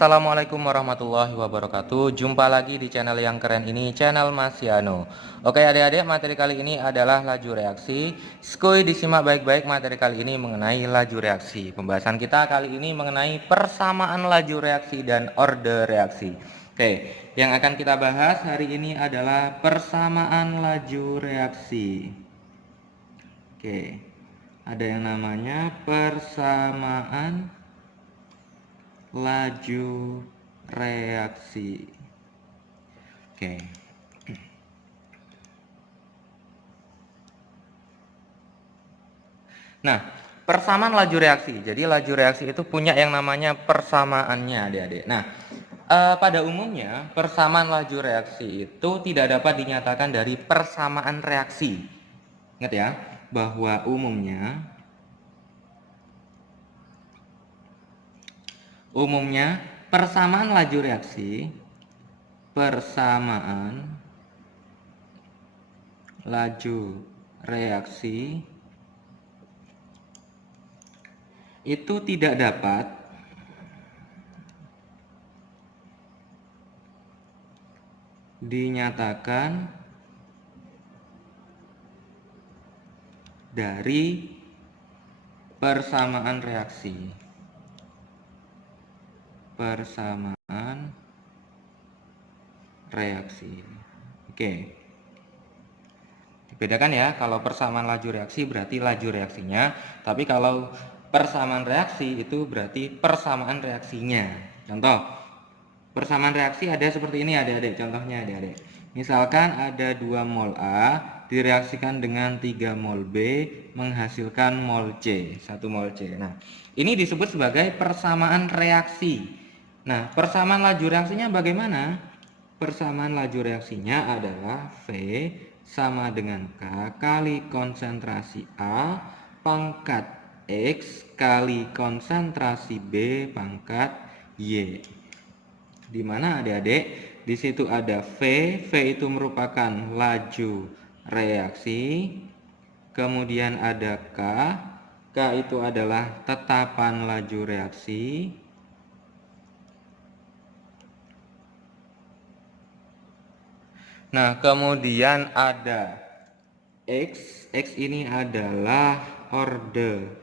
Assalamualaikum warahmatullahi wabarakatuh. Jumpa lagi di channel yang keren ini, channel Mas Yano. Oke adik-adik, materi kali ini adalah laju reaksi. Skuy disimak baik-baik materi kali ini mengenai laju reaksi. Pembahasan kita kali ini mengenai persamaan laju reaksi dan order reaksi. Oke, yang akan kita bahas hari ini adalah persamaan laju reaksi. Oke, ada yang namanya persamaan laju reaksi. Oke. Nah, persamaan laju reaksi. Jadi laju reaksi itu punya yang namanya persamaannya, adik-adik. Nah, pada umumnya persamaan laju reaksi itu tidak dapat dinyatakan dari persamaan reaksi. Ingat ya, bahwa umumnya persamaan laju reaksi itu tidak dapat dinyatakan dari persamaan reaksi. Oke. Dibedakan ya, kalau persamaan laju reaksi berarti laju reaksinya, tapi kalau persamaan reaksi itu berarti persamaan reaksinya. Contoh, persamaan reaksi ada seperti ini adik-adik, contohnya adik-adik. Misalkan ada 2 mol A direaksikan dengan 3 mol B menghasilkan mol C, 1 mol C. Nah, ini disebut sebagai persamaan reaksi. Nah, persamaan laju reaksinya bagaimana? Persamaan laju reaksinya adalah V sama dengan K kali konsentrasi A pangkat X kali konsentrasi B pangkat Y. Di mana adik-adik? Di situ ada V itu merupakan laju reaksi. Kemudian ada K itu adalah tetapan laju reaksi. Nah, kemudian ada X ini adalah order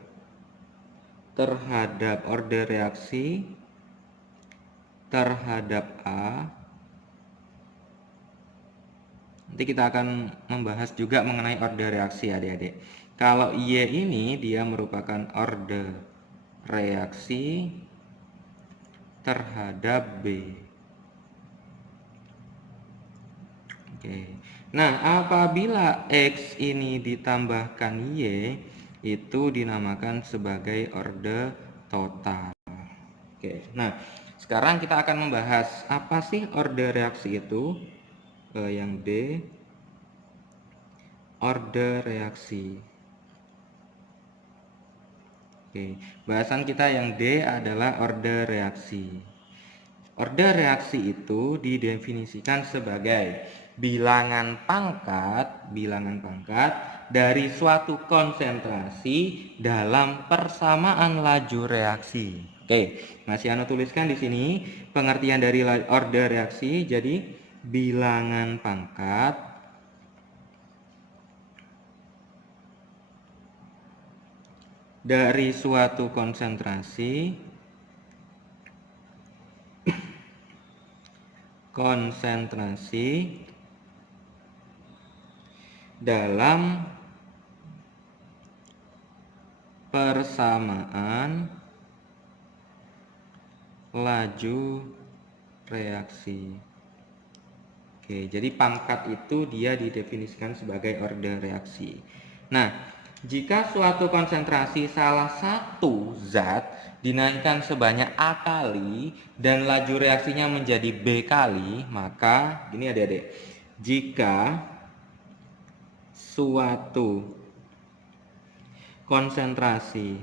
terhadap order reaksi terhadap A. Nanti kita akan membahas juga mengenai order reaksi adik-adik. Kalau Y ini dia merupakan order reaksi terhadap B. Oke. Nah, apabila X ini ditambahkan Y, itu dinamakan sebagai order total. Oke. Nah, sekarang kita akan membahas apa sih order reaksi itu. Yang D, order reaksi. Oke, bahasan kita yang D adalah order reaksi. Order reaksi itu didefinisikan sebagai bilangan pangkat dari suatu konsentrasi dalam persamaan laju reaksi. Oke, Mas Yano tuliskan di sini pengertian dari order reaksi. Jadi bilangan pangkat dari suatu konsentrasi dalam persamaan laju reaksi. Oke, jadi pangkat itu dia didefinisikan sebagai order reaksi. Nah, jika suatu konsentrasi salah satu zat dinaikkan sebanyak A kali dan laju reaksinya menjadi B kali, maka gini adik-adik, jika suatu konsentrasi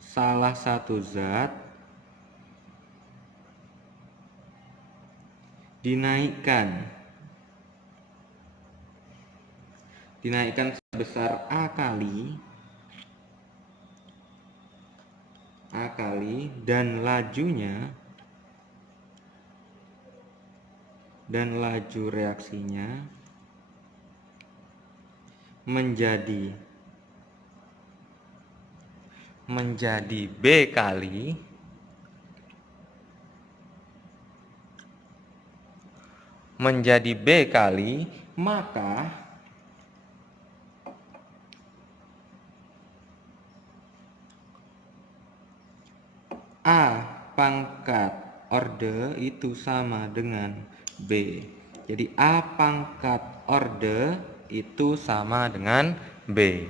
salah satu zat dinaikkan sebesar A kali, A kali dan laju reaksinya menjadi B kali maka A pangkat orde itu sama dengan B. Jadi A pangkat orde itu sama dengan B.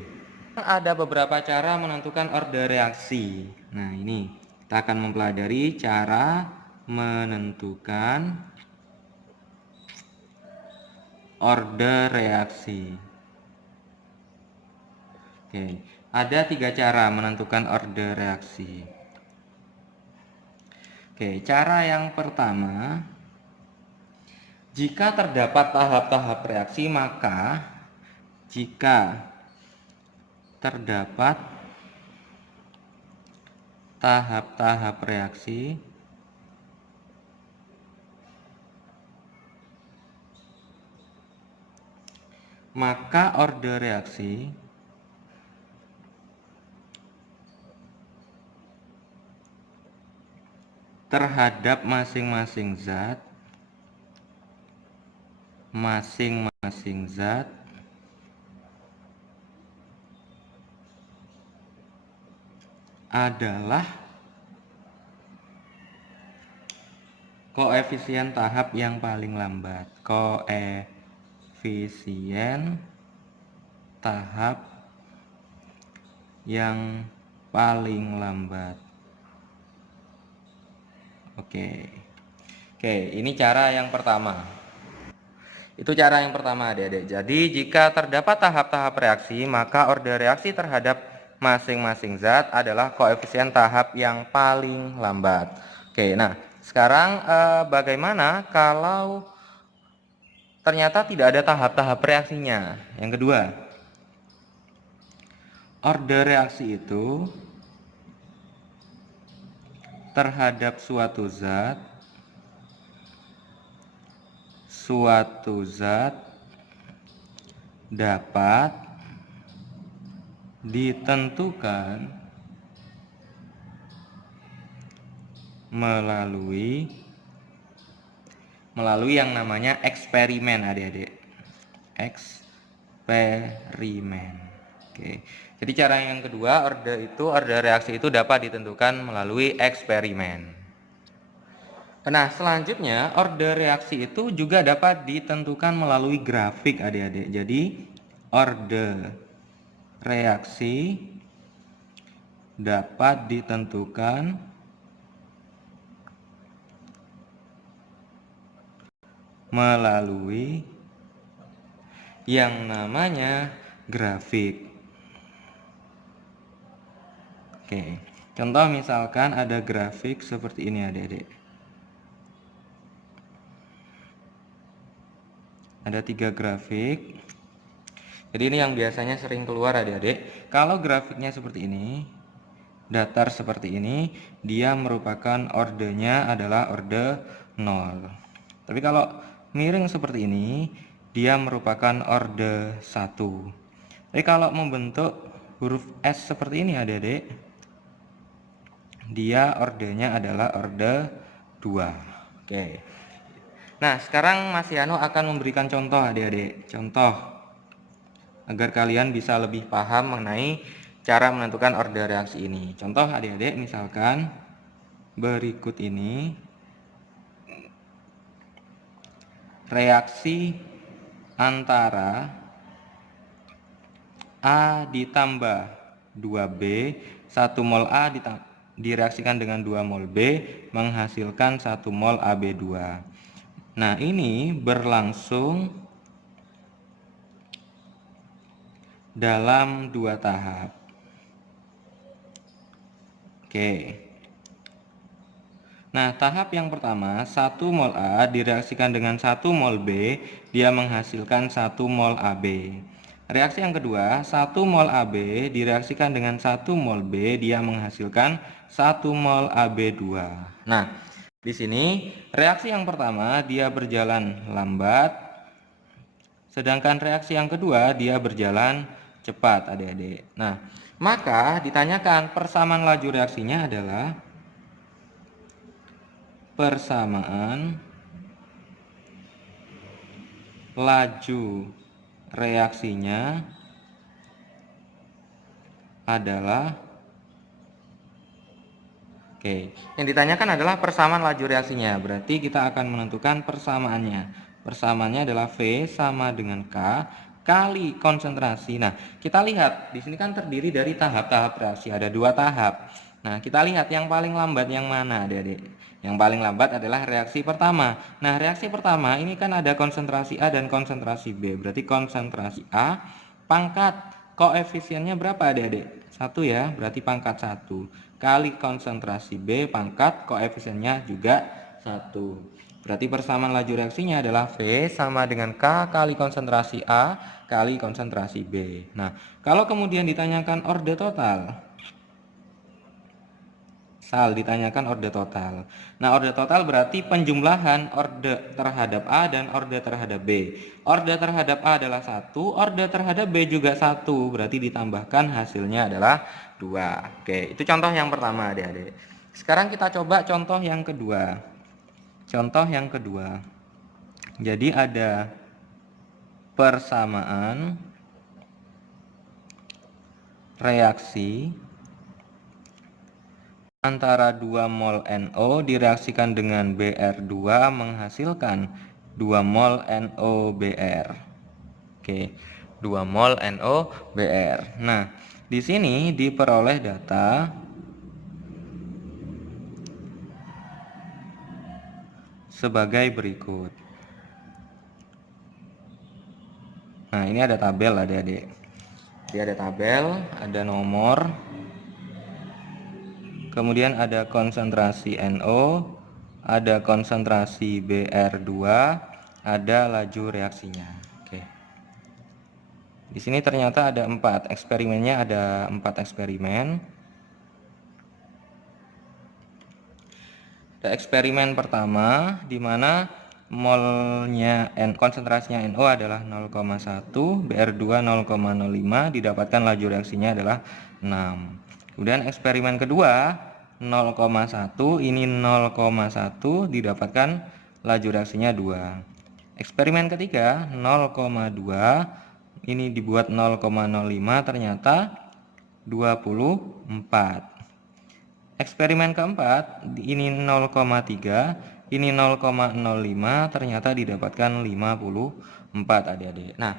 Ada beberapa cara menentukan orde reaksi. Nah, ini kita akan mempelajari cara menentukan orde reaksi. Oke, ada 3 cara menentukan orde reaksi. Oke, cara yang pertama, jika terdapat tahap-tahap reaksi, maka jika terdapat tahap-tahap reaksi, maka orde reaksi terhadap masing-masing zat adalah koefisien tahap yang paling lambat. Koefisien tahap yang paling lambat. Oke, ini cara yang pertama. Itu cara yang pertama, adik-adik. Jadi, jika terdapat tahap-tahap reaksi, maka orde reaksi terhadap masing-masing zat adalah koefisien tahap yang paling lambat. Oke, nah, sekarang bagaimana kalau ternyata tidak ada tahap-tahap reaksinya? Yang kedua, orde reaksi itu terhadap suatu zat dapat ditentukan melalui yang namanya eksperimen, adik-adik. Eksperimen. Oke. Jadi cara yang kedua, orde reaksi itu dapat ditentukan melalui eksperimen. Nah, selanjutnya orde reaksi itu juga dapat ditentukan melalui grafik, adik-adik. Jadi orde reaksi dapat ditentukan melalui yang namanya grafik. Oke, contoh misalkan ada grafik seperti ini, adik-adik. Ada 3 grafik. Jadi ini yang biasanya sering keluar, adik-adik. Kalau grafiknya seperti ini, datar seperti ini, dia merupakan ordenya adalah orde 0. Tapi kalau miring seperti ini, dia merupakan orde 1. Tapi kalau membentuk huruf S seperti ini, adik-adik, dia ordenya adalah orde 2. Oke. Nah, sekarang Mas Yano akan memberikan contoh, adik-adik. Contoh agar kalian bisa lebih paham mengenai cara menentukan orde reaksi ini. Contoh, adik-adik, misalkan berikut ini reaksi antara A ditambah 2B, 1 mol A direaksikan dengan 2 mol B menghasilkan 1 mol AB2. Nah, ini berlangsung dalam 2 tahap. Oke. Nah, tahap yang pertama, 1 mol A direaksikan dengan 1 mol B, dia menghasilkan 1 mol AB. Reaksi yang kedua, 1 mol AB direaksikan dengan 1 mol B, dia menghasilkan 1 mol AB2. Nah, di sini reaksi yang pertama dia berjalan lambat, sedangkan reaksi yang kedua dia berjalan cepat, adik-adik. Nah, maka ditanyakan persamaan laju reaksinya adalah persamaan laju reaksinya adalah yang ditanyakan adalah persamaan laju reaksinya. Berarti kita akan menentukan persamaannya. Persamaannya adalah V sama dengan K kali konsentrasi. Nah, kita lihat di sini kan terdiri dari tahap-tahap reaksi. Ada 2 tahap. Nah, kita lihat yang paling lambat yang mana, adik-adik? Yang paling lambat adalah reaksi pertama. Nah, reaksi pertama ini kan ada konsentrasi A dan konsentrasi B. Berarti konsentrasi A pangkat koefisiennya berapa, adik-adik? 1 ya, berarti pangkat 1 kali konsentrasi B pangkat koefisiennya juga 1. Berarti persamaan laju reaksinya adalah V sama dengan K kali konsentrasi A kali konsentrasi B. Nah, kalau kemudian ditanyakan orde total, ditanyakan orde total. Nah, orde total berarti penjumlahan orde terhadap A dan orde terhadap B. Orde terhadap A adalah 1, orde terhadap B juga 1, berarti ditambahkan hasilnya adalah 2. Oke, itu contoh yang pertama, adik-adik. Sekarang kita coba contoh yang kedua. Contoh yang kedua. Jadi ada persamaan reaksi antara 2 mol NO direaksikan dengan Br2 menghasilkan 2 mol NOBr. Oke, 2 mol NOBr. Nah, di sini diperoleh data sebagai berikut. Nah, ini ada tabel, adik-adik. Jadi ada tabel, ada nomor, kemudian ada konsentrasi NO, ada konsentrasi Br2, ada laju reaksinya. Oke. Di sini ternyata ada 4 eksperimennya, ada 4 eksperimen. Ada eksperimen pertama di mana molnya konsentrasinya NO adalah 0,1, Br2 0,05, didapatkan laju reaksinya adalah 6. Kemudian eksperimen kedua 0,1, ini 0,1, didapatkan laju reaksinya 2. Eksperimen ketiga 0,2, ini dibuat 0,05, ternyata 24. Eksperimen keempat ini 0,3, ini 0,05, ternyata didapatkan 54, adik-adik. Nah,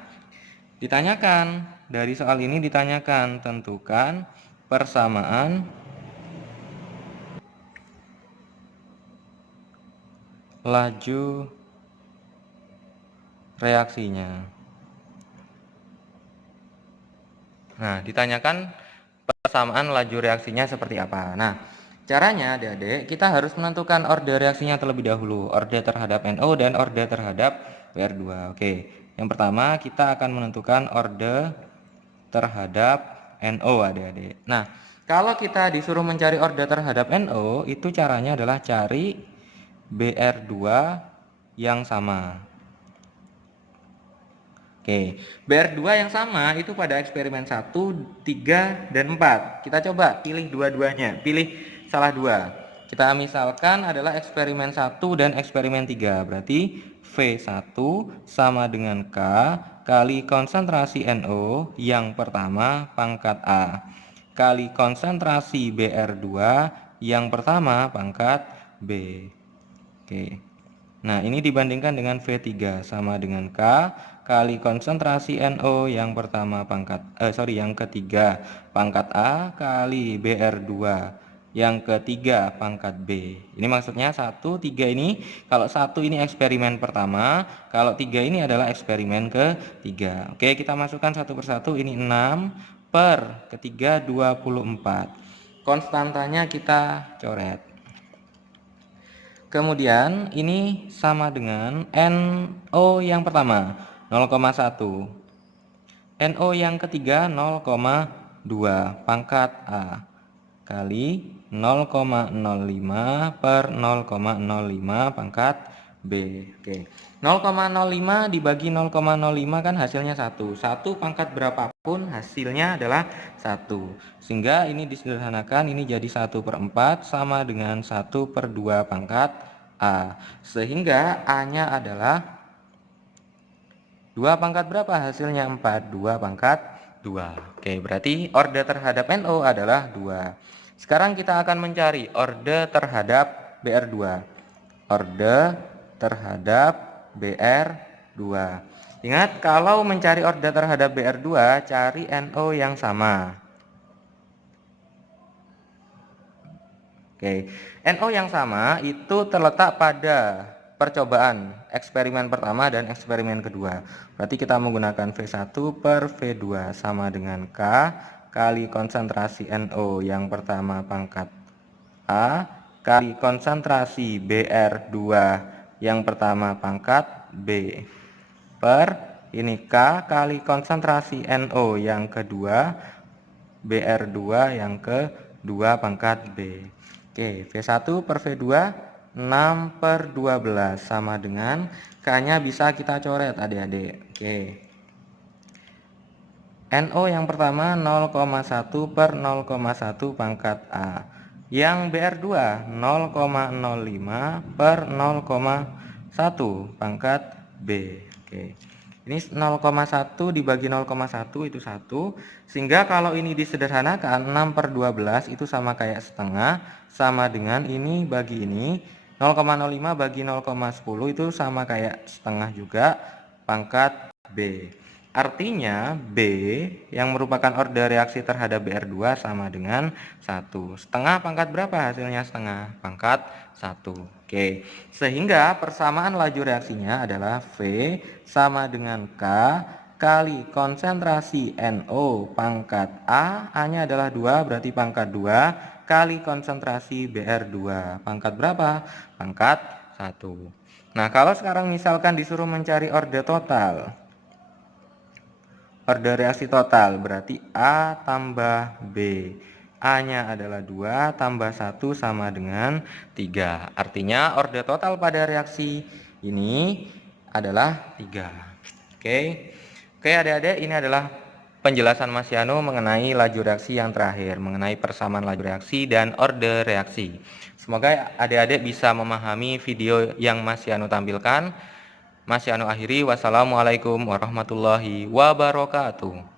ditanyakan dari soal ini, ditanyakan tentukan persamaan laju reaksinya. Nah, ditanyakan persamaan laju reaksinya seperti apa. Nah, caranya adik-adik, kita harus menentukan orde reaksinya terlebih dahulu, orde terhadap NO dan orde terhadap Br2. Oke, yang pertama kita akan menentukan orde terhadap NO, adik-adik. Nah, kalau kita disuruh mencari orde terhadap NO, itu caranya adalah cari Br2 yang sama. Oke, Br2 yang sama itu pada eksperimen 1, 3, dan 4. Kita coba pilih dua-duanya, pilih salah dua. Kita misalkan adalah eksperimen 1 dan eksperimen 3. Berarti V1 sama dengan K kali konsentrasi NO yang pertama pangkat A kali konsentrasi Br2 yang pertama pangkat B. Oke. Nah, ini dibandingkan dengan V3 sama dengan K kali konsentrasi NO yang pertama yang ketiga pangkat A kali Br2 yang ketiga pangkat B. Ini maksudnya 1, 3 ini, kalau 1 ini eksperimen pertama, kalau 3 ini adalah eksperimen ketiga. Oke, kita masukkan satu persatu. Ini 6 per ketiga 24. Konstantanya kita coret. Kemudian ini sama dengan NO yang pertama 0,1. NO yang ketiga 0,2 pangkat A kali 0,05 per 0,05 pangkat B. Oke. 0,05 dibagi 0,05 kan hasilnya 1. 1 pangkat berapapun hasilnya adalah 1. Sehingga ini disederhanakan, ini jadi 1/4 sama dengan 1/2 pangkat A. Sehingga A-nya adalah 2 pangkat berapa hasilnya? 4. 2 pangkat 2. Oke, berarti orde terhadap NO adalah 2. Sekarang kita akan mencari orde terhadap BR2. Orde terhadap BR2. Ingat, kalau mencari orde terhadap BR2, cari NO yang sama. Oke, NO yang sama itu terletak pada percobaan eksperimen pertama dan eksperimen kedua. Berarti kita menggunakan V1 per V2 sama dengan K kali konsentrasi NO yang pertama pangkat A kali konsentrasi BR2 yang pertama pangkat B per ini K kali konsentrasi NO yang kedua BR2 yang kedua pangkat B. Oke, V1 per V2 6/12 sama dengan K-nya bisa kita coret adik-adik. Oke. NO yang pertama 0,1 per 0,1 pangkat A. Yang BR2 0,05 per 0,1 pangkat B. Oke. Ini 0,1 dibagi 0,1 itu 1. Sehingga kalau ini disederhanakan 6/12 itu sama kayak setengah. Sama dengan ini bagi ini 0,05 bagi 0,10 itu sama kayak setengah juga pangkat B. Artinya B yang merupakan orde reaksi terhadap BR2 sama dengan 1. Setengah pangkat berapa hasilnya? Setengah pangkat 1. Oke, sehingga persamaan laju reaksinya adalah V sama dengan K kali konsentrasi NO pangkat A. A-nya adalah 2, berarti pangkat 2 kali konsentrasi BR2. Pangkat berapa? Pangkat 1. Nah, kalau sekarang misalkan disuruh mencari orde total. Orde reaksi total berarti A tambah B. A-nya adalah 2 tambah 1 sama dengan 3. Artinya orde total pada reaksi ini adalah 3. Oke. Oke adik-adik, ini adalah penjelasan Mas Yano mengenai laju reaksi yang terakhir, mengenai persamaan laju reaksi dan orde reaksi. Semoga adik-adik bisa memahami video yang Mas Yano tampilkan. Mas Yano akhiri, wassalamualaikum warahmatullahi wabarakatuh.